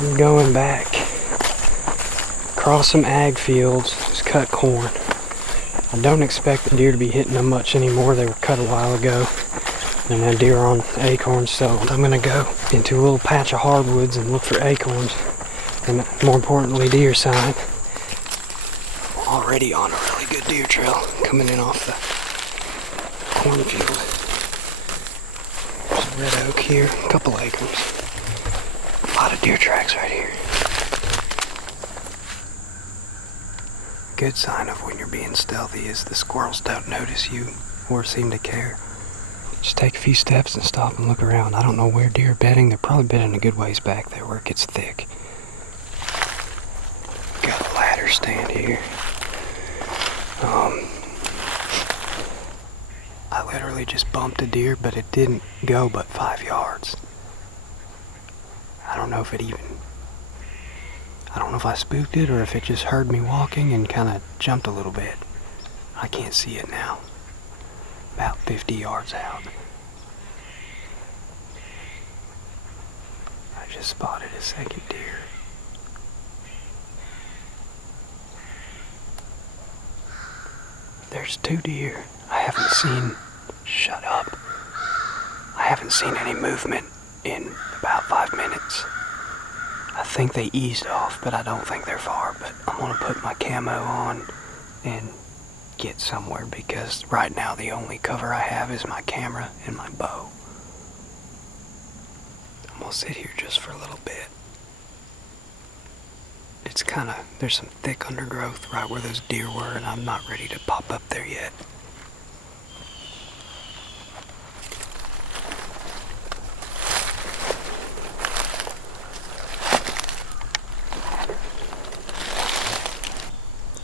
I'm going back across some ag fields, just cut corn. I don't expect the deer to be hitting them much anymore. They were cut a while ago. And now deer are on acorns, so I'm gonna go into a little patch of hardwoods and look for acorns. And more importantly, deer sign. Already on a really good deer trail coming in off the cornfield. There's a red oak here, a couple acorns. A lot of deer tracks right here. Good sign of when you're being stealthy is the squirrels don't notice you or seem to care. Just take a few steps and stop and look around. I don't know where deer are bedding. They're probably bedding a good ways back there where it gets thick. Got a ladder stand here. I literally just bumped a deer, but it didn't go but 5 yards. I don't know if I spooked it or if it just heard me walking and kind of jumped a little bit. I can't see it now. About 50 yards out. I just spotted a second deer. There's 2 deer. I haven't seen... Shut up. I haven't seen any movement in about 5 minutes. I think they eased off, but I don't think they're far. But I'm gonna put my camo on and get somewhere because right now the only cover I have is my camera and my bow. I'm gonna sit here just for a little bit. It's there's some thick undergrowth right where those deer were, and I'm not ready to pop up there yet.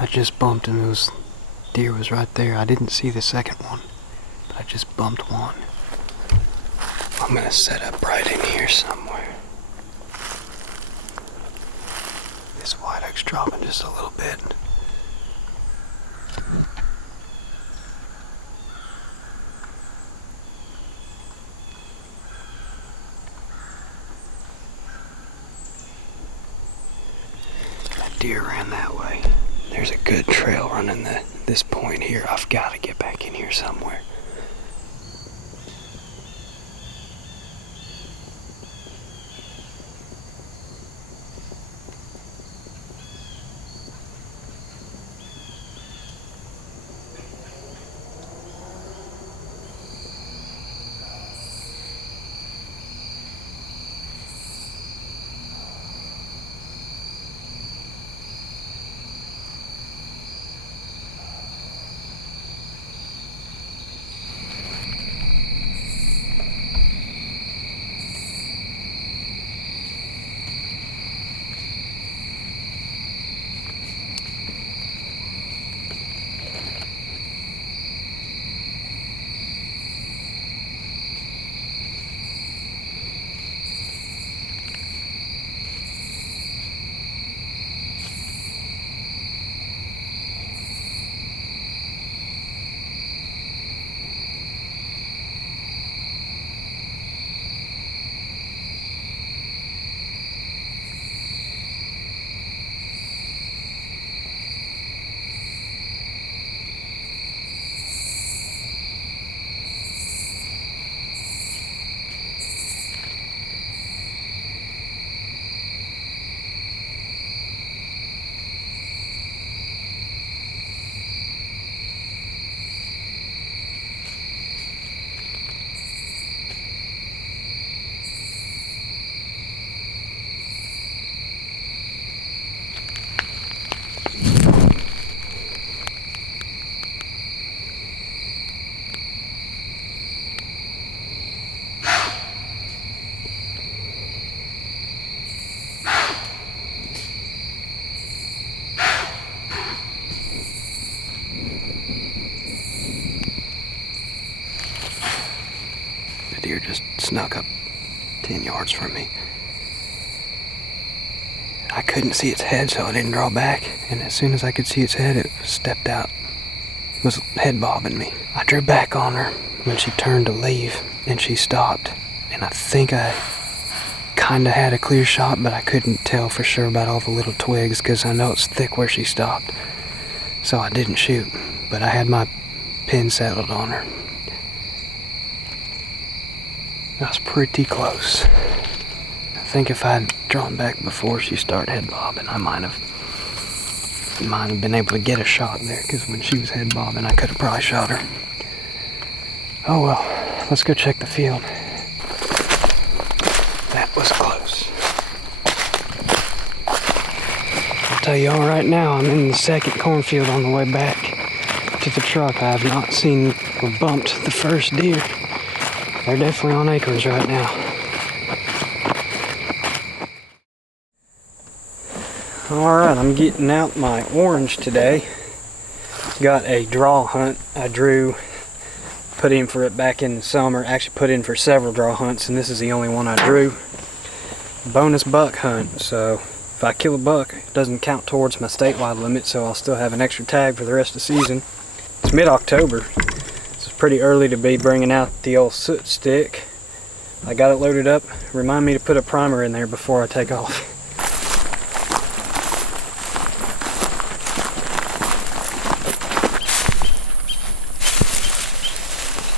I just bumped and those deer was right there. I didn't see the second one, but I just bumped one. I'm gonna set up right in here somewhere. This white oak's dropping just a little bit. That deer ran that way. There's a good trail running this point here. I've got to get back in here somewhere. Deer just snuck up 10 yards from me. I couldn't see its head, so I didn't draw back, and as soon as I could see its head, it stepped out. It was head bobbing me. I drew back on her when she turned to leave, and she stopped, and I think I kinda had a clear shot, but I couldn't tell for sure about all the little twigs because I know it's thick where she stopped. So I didn't shoot, but I had my pin settled on her. That was pretty close. I think if I'd drawn back before she started head bobbing, I might have been able to get a shot there, because when she was head bobbing, I could have probably shot her. Oh well, let's go check the field. That was close. I'll tell you all right now, I'm in the second cornfield on the way back to the truck. I have not seen or bumped the first deer. They're definitely on acorns right now. Alright, I'm getting out my orange today. Got a draw hunt I drew, put in for it back in the summer. Actually put in for several draw hunts, and this is the only one I drew. Bonus buck hunt, so if I kill a buck, it doesn't count towards my statewide limit, so I'll still have an extra tag for the rest of the season. It's mid-October. It's pretty early to be bringing out the old soot stick. I got it loaded up. Remind me to put a primer in there before I take off.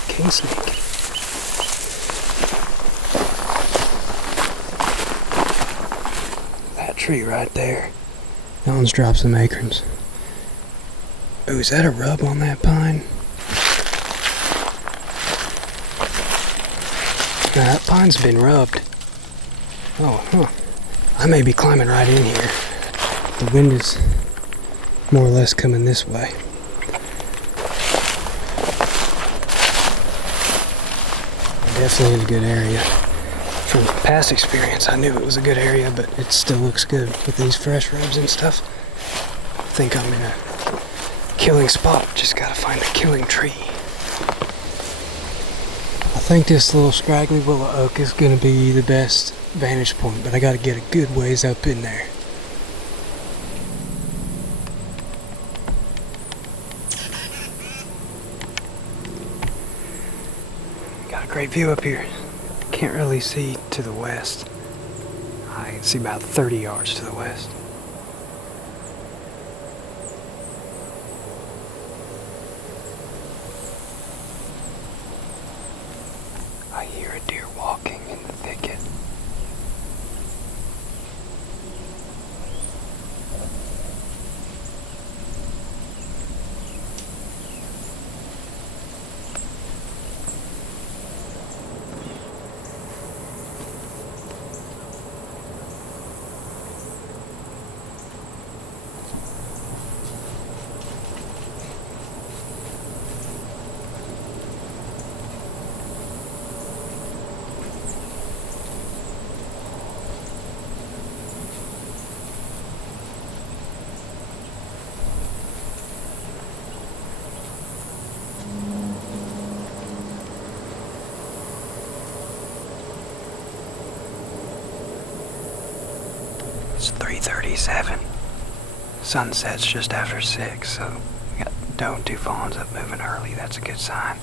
King snake. That tree right there. That one's dropped some acorns. Oh, is that a rub on that pine? Now, that pine's been rubbed. Oh, huh. I may be climbing right in here. The wind is more or less coming this way. Definitely in a good area. From past experience, I knew it was a good area, but it still looks good with these fresh rubs and stuff. I think I'm in a killing spot. Just gotta find a killing tree. I think this little scraggly willow oak is gonna be the best vantage point, but I gotta get a good ways up in there. Got a great view up here. Can't really see to the west. I can see about 30 yards to the west. I hear a deer walking in the thicket. It's 3:37. Sunset's just after 6, so we got doe and 2 fawns up moving early. That's a good sign.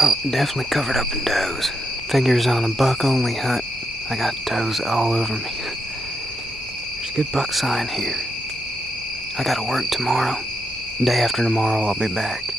Well, definitely covered up in does. Figures on a buck-only hunt. I got does all over me. There's a good buck sign here. I gotta work tomorrow. Day after tomorrow, I'll be back.